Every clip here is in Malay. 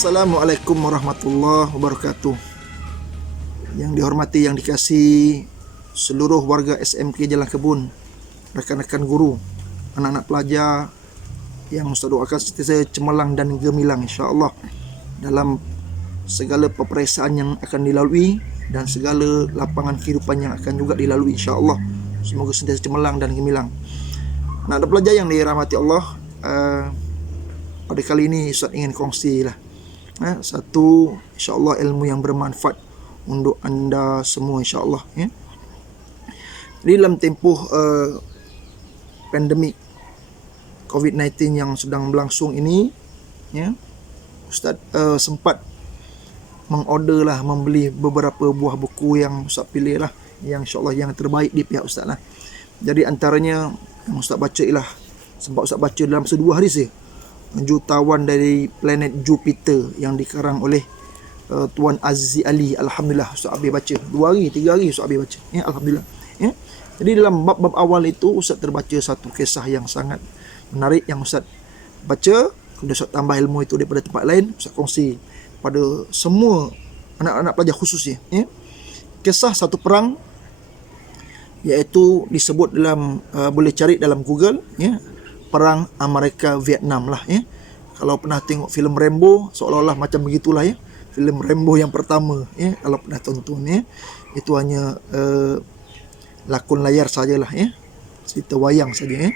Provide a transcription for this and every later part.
Assalamualaikum warahmatullahi wabarakatuh. Yang dihormati, yang dikasihi seluruh warga SMK Jalan Kebun, rekan-rekan guru, anak-anak pelajar yang Ustaz doakan sentiasa cemerlang dan gemilang insya-Allah dalam segala peperiksaan yang akan dilalui dan segala lapangan kehidupan yang akan juga dilalui insya-Allah. Semoga sentiasa cemerlang dan gemilang. Anak-anak pelajar yang dirahmati Allah, pada kali ini Ustaz ingin kongsi satu insya-Allah ilmu yang bermanfaat untuk anda semua insya-Allah ya. Dalam tempoh pandemik COVID-19 yang sedang berlangsung ini ya, Ustaz sempat membeli beberapa buah buku yang Ustaz pilih yang insya-Allah yang terbaik di pihak Ustaz Jadi antaranya yang Ustaz baca sempat Ustaz baca dalam masa 2 hari saja, Jutawan dari planet Jupiter yang dikarang oleh Tuan Azizi Ali. Alhamdulillah Ustaz Abi baca 2 hari 3 hari Ustaz Abi baca ya, alhamdulillah ya. Jadi dalam bab-bab awal itu Ustaz terbaca satu kisah yang sangat menarik yang Ustaz baca, kemudian Ustaz tambah ilmu itu daripada tempat lain, Ustaz kongsi pada semua anak-anak pelajar khususnya ya. Kisah satu perang, iaitu disebut dalam boleh cari dalam Google ya, Perang Amerika Vietnam ya. Kalau pernah tengok filem Rambo, seolah-olah macam begitulah ya. Filem Rambo yang pertama ya, kalau pernah tonton ya. Itu hanya lakon layar sajalah ya. Cerita wayang saja ya.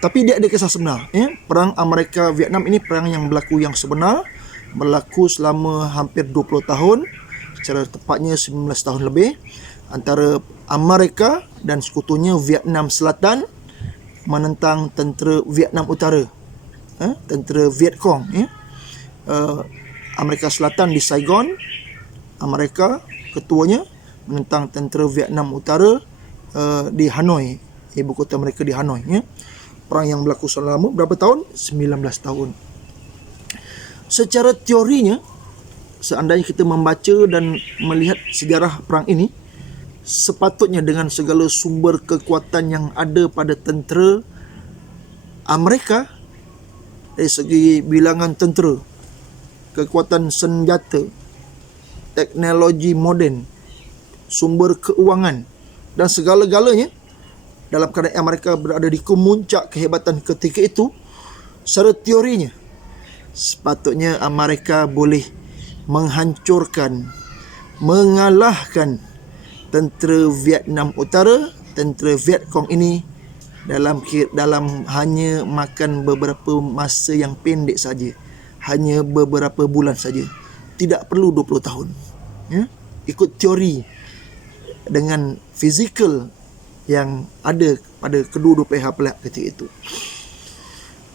Tapi dia ada kisah sebenar ya. Perang Amerika Vietnam ini perang yang berlaku yang sebenar, berlaku selama hampir 20 tahun, secara tepatnya 19 tahun lebih, antara Amerika dan sekutunya Vietnam Selatan menentang tentera Vietnam Utara, tentera Vietcong ya. Amerika Selatan di Saigon, Amerika ketuanya menentang tentera Vietnam Utara di Hanoi, ibu kota mereka di Hanoi ya. Perang yang berlaku selama berapa tahun? 19 tahun. Secara teorinya, seandainya kita membaca dan melihat sejarah perang ini, sepatutnya dengan segala sumber kekuatan yang ada pada tentera Amerika dari segi bilangan tentera, kekuatan senjata, teknologi moden, sumber keuangan dan segala-galanya, dalam keadaan Amerika berada di kemuncak kehebatan ketika itu, secara teorinya sepatutnya Amerika boleh menghancurkan, mengalahkan tentera Vietnam Utara, tentera Vietcong ini dalam hanya makan beberapa masa yang pendek saja, hanya beberapa bulan saja, tidak perlu 20 tahun ya. Ikut teori dengan fizikal yang ada pada kedua-dua pihak ketika itu.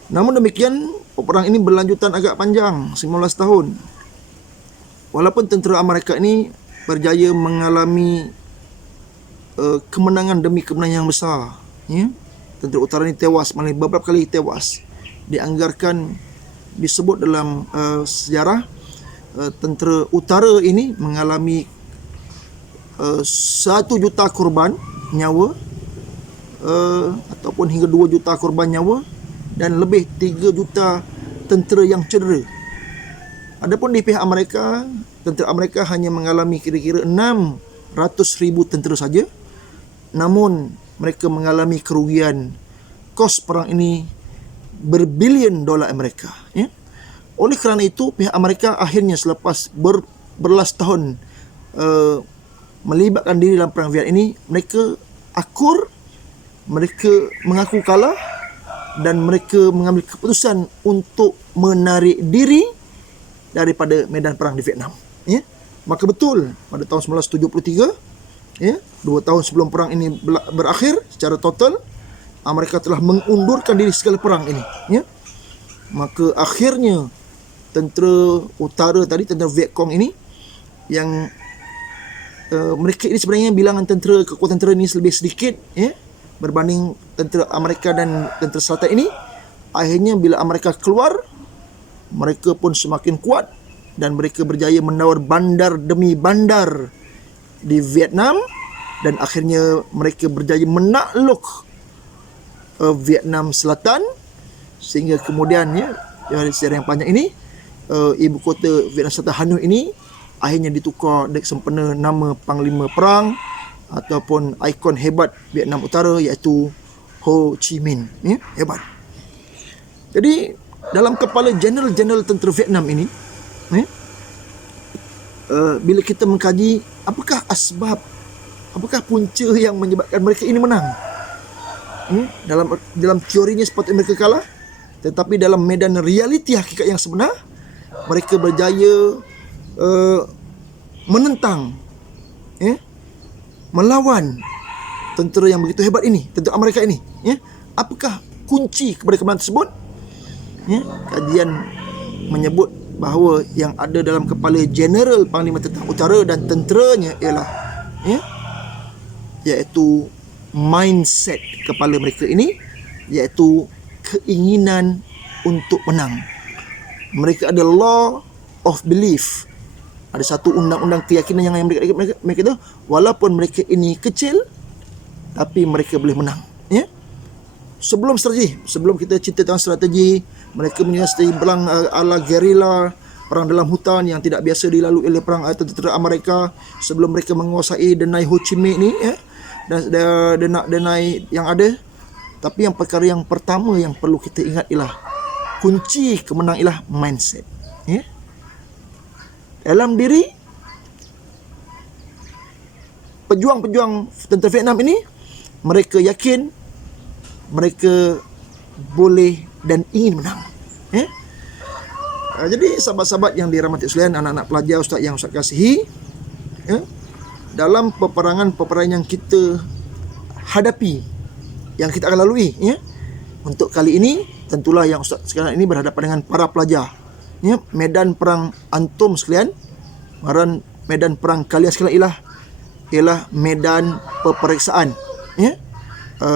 Namun demikian, perang ini berlanjutan agak panjang, 19 tahun. Walaupun tentera Amerika ini berjaya mengalami kemenangan demi kemenangan yang besar ya. Tentera utara ini tewas, malah beberapa kali tewas. Dianggarkan, disebut dalam sejarah, tentera utara ini mengalami 1 juta korban nyawa, ataupun hingga 2 juta korban nyawa, dan lebih 3 juta tentera yang cedera. Adapun di pihak Amerika, tentera Amerika hanya mengalami kira-kira 600,000 tentera saja. Namun mereka mengalami kerugian, kos perang ini berbilion dolar Amerika ya. Oleh kerana itu, pihak Amerika akhirnya selepas berbelas tahun melibatkan diri dalam perang Vietnam ini, mereka akur, mereka mengaku kalah, dan mereka mengambil keputusan untuk menarik diri daripada medan perang di Vietnam ya. Maka betul pada tahun 1973 ya, 2 tahun sebelum perang ini berakhir secara total, Amerika telah mengundurkan diri segala perang ini ya. Maka akhirnya tentera utara tadi, tentera Vietcong ini, yang mereka ini sebenarnya bilangan tentera, kekuatan tentera ini lebih sedikit ya, berbanding tentera Amerika dan tentera Selatan ini. Akhirnya bila Amerika keluar, mereka pun semakin kuat dan mereka berjaya menawar bandar demi bandar di Vietnam, dan akhirnya mereka berjaya menakluk Vietnam Selatan, sehingga kemudian ya, sejarah yang panjang ini ibu kota Vietnam Selatan Hanoi ini akhirnya ditukar dengan sempena nama panglima perang ataupun ikon hebat Vietnam Utara, iaitu Ho Chi Minh. Ya, hebat. Jadi dalam kepala jeneral-jeneral tentera Vietnam ini, bila kita mengkaji apakah asbab, apakah punca yang menyebabkan mereka ini menang, dalam teorinya sepatutnya mereka kalah, tetapi dalam medan realiti hakikat yang sebenar, mereka berjaya menentang, melawan tentera yang begitu hebat ini, tentera Amerika ini. Apakah kunci kepada kemenangan tersebut? Kajian menyebut bahawa yang ada dalam kepala Jeneral Panglima Tentera Utara dan tenteranya ialah iaitu mindset kepala mereka ini, iaitu keinginan untuk menang. Mereka ada law of belief. Ada satu undang-undang keyakinan yang mereka itu, walaupun mereka ini kecil, tapi mereka boleh menang. Sebelum kita cerita tentang strategi, mereka punya strategi perang ala gerila, perang dalam hutan yang tidak biasa dilalui oleh perang tentera Amerika sebelum mereka menguasai denai Ho Chi Minh ni, dan denai yang ada. Tapi yang perkara yang pertama yang perlu kita ingat ialah kunci kemenangan ialah mindset. Dalam diri pejuang-pejuang tentera Vietnam ini, mereka yakin mereka boleh dan ingin menang. Jadi sahabat-sahabat yang dirahmati sekalian, anak-anak pelajar Ustaz yang Ustaz kasihi, dalam peperangan yang kita hadapi, yang kita akan lalui, untuk kali ini tentulah yang Ustaz sekarang ini berhadapan dengan para pelajar. Medan perang antum sekalian, medan perang kalian sekalian ialah medan peperiksaan.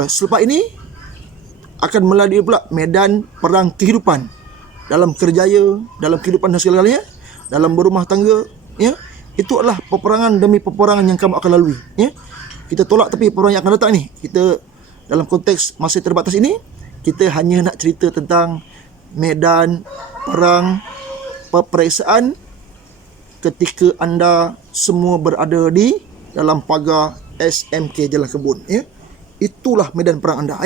Selepas ini akan melalui pula medan perang kehidupan, dalam kerjaya, dalam kehidupan dan segala-galanya, dalam berumah tangga. Itu adalah peperangan demi peperangan yang kamu akan lalui. Kita tolak tapi peperangan yang akan datang ni, kita dalam konteks masa terbatas ini, kita hanya nak cerita tentang medan perang peperiksaan ketika anda semua berada di dalam pagar SMK Jalan Kebun. Itulah medan perang anda.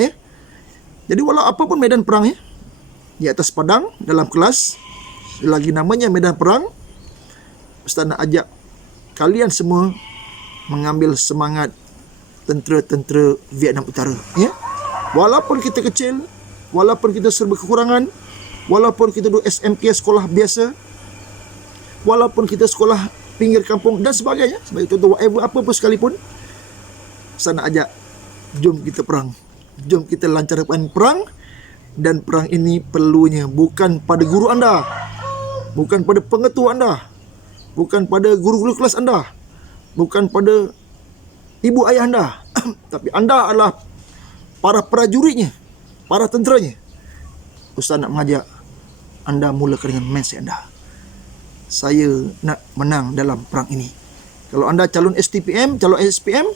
Jadi walau apapun medan perang, di atas padang, dalam kelas, lagi namanya medan perang, Ustaz nak ajak kalian semua mengambil semangat tentera-tentera Vietnam Utara. Walaupun kita kecil, walaupun kita serba kekurangan, walaupun kita duduk SMK sekolah biasa, walaupun kita sekolah pinggir kampung dan sebagainya, sebagai contoh whatever, apa pun sekalipun, Ustaz nak ajak, jom kita perang. Jom kita lancarkan perang. Dan perang ini perlunya bukan pada guru anda, bukan pada pengetua anda, bukan pada guru-guru kelas anda, bukan pada ibu ayah anda, tapi anda adalah para prajuritnya, para tenteranya. Ustaz nak mengajak anda mulakan dengan mindset anda. Saya nak menang dalam perang ini. Kalau anda calon STPM, calon SPM,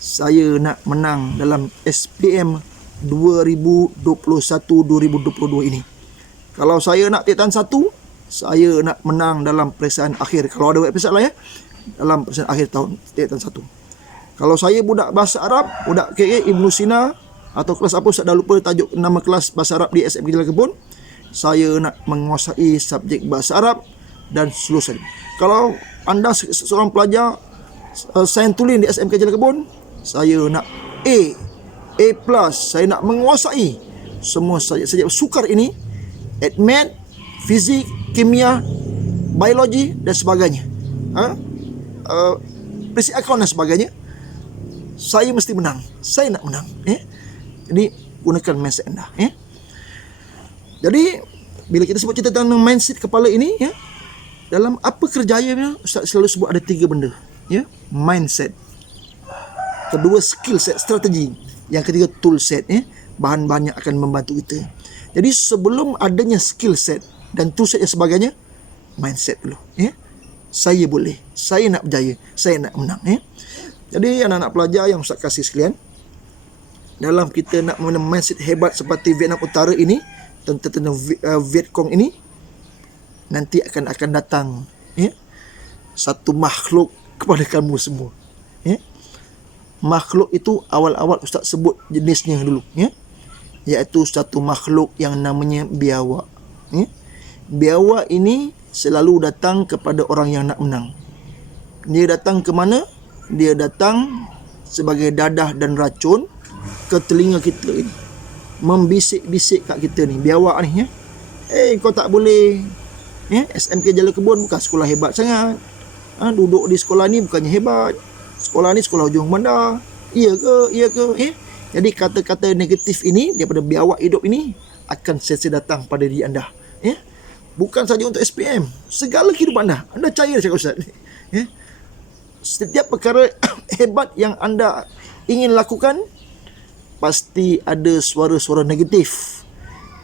saya nak menang dalam SPM 2021-2022 ini. Kalau saya nak tingkatan 1, saya nak menang dalam peperiksaan akhir. Kalau ada peperiksaan lah dalam peperiksaan akhir tahun tingkatan 1. Kalau saya budak bahasa Arab, budak KA Ibnu Sina atau kelas apa, saya dah lupa tajuk nama kelas bahasa Arab di SMK Jalan Kebun, saya nak menguasai subjek bahasa Arab dan seluruhnya. Kalau anda seorang pelajar sains tulen di SMK Jalan Kebun, saya nak A+, saya nak menguasai semua subjek sukar ini, admat, fizik, kimia, biologi dan sebagainya, basic account dan sebagainya. Saya mesti menang, saya nak menang. Jadi gunakan mindset anda. Jadi bila kita sebut cerita tentang mindset kepala ini, dalam apa kerjanya, Ustaz selalu sebut ada 3 benda. Mindset, kedua skill set, strategi, yang ketiga tool set. Bahan-bahan yang akan membantu kita. Jadi sebelum adanya skill set dan tool set dan sebagainya, mindset dulu. Saya boleh, saya nak berjaya, saya nak menang. Jadi anak-anak pelajar yang Ustaz kasih sekalian, dalam kita nak memiliki mindset hebat seperti Vietnam Utara ini, tentera Vietcong ini, nanti akan datang satu makhluk kepada kamu semua. Makhluk itu awal-awal Ustaz sebut jenisnya dulu, iaitu satu makhluk yang namanya biawak. Biawak ini selalu datang kepada orang yang nak menang. Dia datang ke mana? Dia datang sebagai dadah dan racun ke telinga kita ini, membisik-bisik kat kita ni, biawak ni, kau tak boleh, SMK Jala Kebun bukan sekolah hebat sangat, duduk di sekolah ni bukannya hebat, sekolah ni sekolah hujung bandar, iya ke? Jadi kata-kata negatif ini daripada biawak hidup ini akan sentiasa datang pada diri anda, bukan saja untuk SPM, segala kehidupan anda cair cakap Ustaz. Setiap perkara hebat yang anda ingin lakukan, pasti ada suara-suara negatif,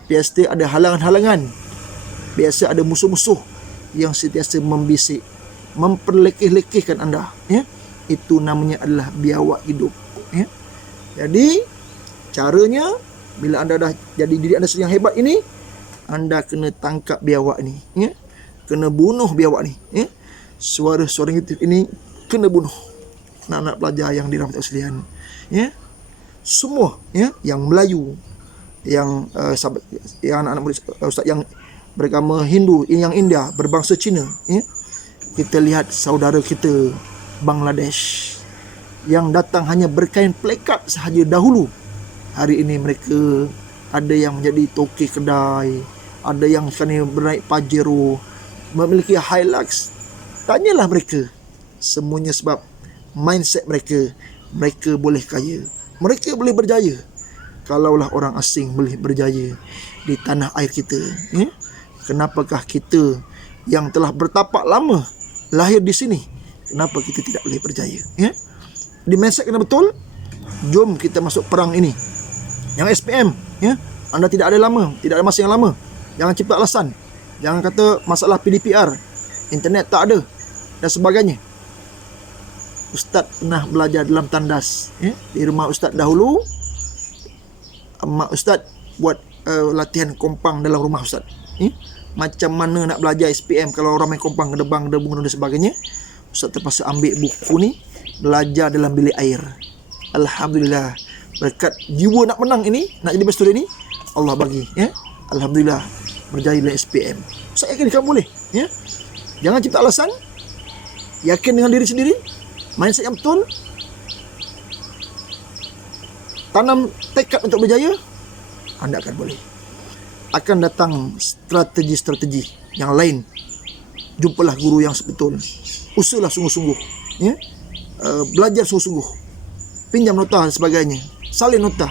biasa ada halangan-halangan, biasa ada musuh-musuh yang sentiasa membisik, memperlekeh-lekehkan anda. Itu namanya adalah biawak hidup. Jadi caranya, bila anda dah jadi diri anda sendiri yang hebat ini, anda kena tangkap biawak ni, kena bunuh biawak ni, suara-suara negatif ini kena bunuh. Anak-anak pelajar yang dirahmati sekalian, semua yang Melayu, yang yang anak-anak murid Ustaz yang beragama Hindu, yang India, berbangsa Cina, kita lihat saudara kita Bangladesh yang datang hanya berkain plekat sahaja dahulu. Hari ini mereka ada yang menjadi toki kedai, ada yang sekarang bernaik Pajero, memiliki Hilux. Tanyalah mereka. Semuanya sebab mindset mereka. Mereka boleh kaya, mereka boleh berjaya. Kalaulah orang asing boleh berjaya di tanah air kita, kenapakah kita yang telah bertapak lama lahir di sini, kenapa kita tidak boleh berjaya? Di mindset kena betul. Jom kita masuk perang ini. Yang SPM, anda tidak ada lama, tidak ada masa yang lama. Jangan cipta alasan. Jangan kata masalah PDPR, internet tak ada dan sebagainya. Ustaz pernah belajar dalam tandas, di rumah Ustaz dahulu. Mak Ustaz buat latihan kompang dalam rumah Ustaz. Macam mana nak belajar SPM kalau orang main kompang, gedebang, gedebung dan sebagainya. Ustaz terpaksa ambil buku ni, belajar dalam bilik air. Alhamdulillah, berkat jiwa nak menang ini, nak jadi best student ni, Allah bagi, Alhamdulillah, berjaya dalam SPM. Saya yakin kamu boleh, Jangan cipta alasan, yakin dengan diri sendiri, mindset yang betul, tanam tekad untuk berjaya, anda akan boleh. Akan datang strategi-strategi yang lain. Jumpalah guru yang betul, usahalah sungguh-sungguh, belajar sungguh-sungguh, pinjam nota dan sebagainya, salin nota,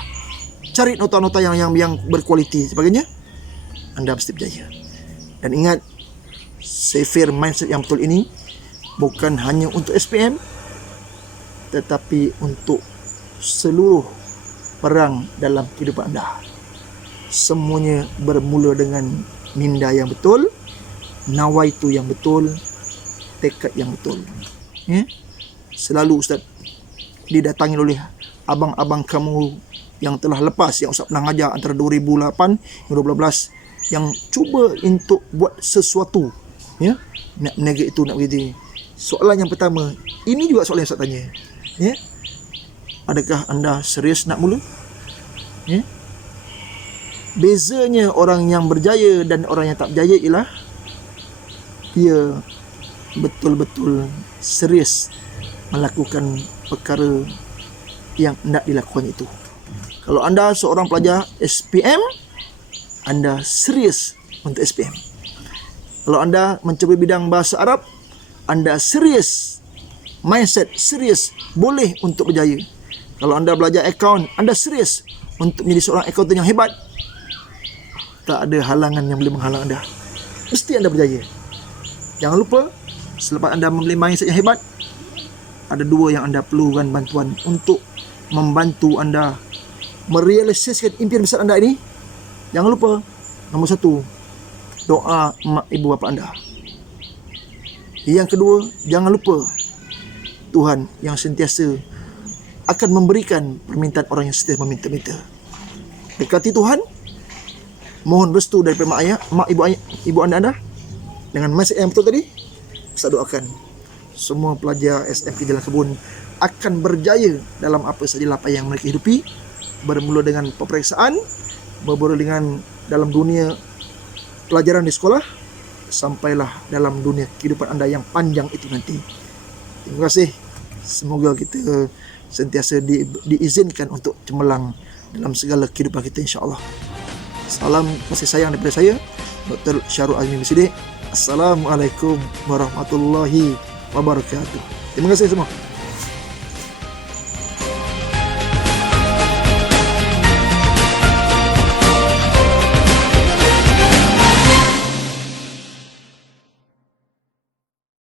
cari nota-nota yang berkualiti sebagainya, anda pasti berjaya. Dan ingat, Saphir mindset yang betul ini bukan hanya untuk SPM, tetapi untuk seluruh perang dalam kehidupan anda. Semuanya bermula dengan minda yang betul, nawaitu yang betul, tekad yang betul. Selalu Ustaz didatangi oleh abang-abang kamu yang telah lepas, yang Ustaz pernah ngajar antara 2008 hingga 2012, yang cuba untuk buat sesuatu, nak meniaga itu, nak begitu. Soalan yang pertama, ini juga soalan yang Ustaz tanya, adakah anda serius nak mula? Bezanya orang yang berjaya dan orang yang tak berjaya ialah dia betul-betul serius melakukan perkara yang hendak dilakukan itu. Kalau anda seorang pelajar SPM, anda serius untuk SPM. Kalau anda mencuba bidang bahasa Arab, anda serius, mindset serius, boleh untuk berjaya. Kalau anda belajar akaun, anda serius untuk menjadi seorang accountant yang hebat. Tak ada halangan yang boleh menghalang anda. Mesti anda berjaya. Jangan lupa, selepas anda membeli mindset yang hebat, ada dua yang anda perlukan bantuan untuk membantu anda merealisasikan impian besar anda ini. Jangan lupa, nombor satu, doa mak ibu bapa anda. Yang kedua, jangan lupa Tuhan yang sentiasa akan memberikan permintaan orang yang sentiasa meminta-minta. Dekati Tuhan, mohon restu daripada mak ibu anda, dengan mindset yang betul tadi, Ustaz doakan semua pelajar SMP Jalan Kebun akan berjaya dalam apa saja apa yang mereka hidupi, bermula dengan peperiksaan, bermula dengan dalam dunia pelajaran di sekolah, sampailah dalam dunia kehidupan anda yang panjang itu nanti. Terima kasih. Semoga kita sentiasa diizinkan untuk cemerlang dalam segala kehidupan kita, insya-Allah. Salam kasih sayang daripada saya, Dr. Syarul Azmi Sidik. Assalamualaikum warahmatullahi wabarakatuh. Terima kasih semua.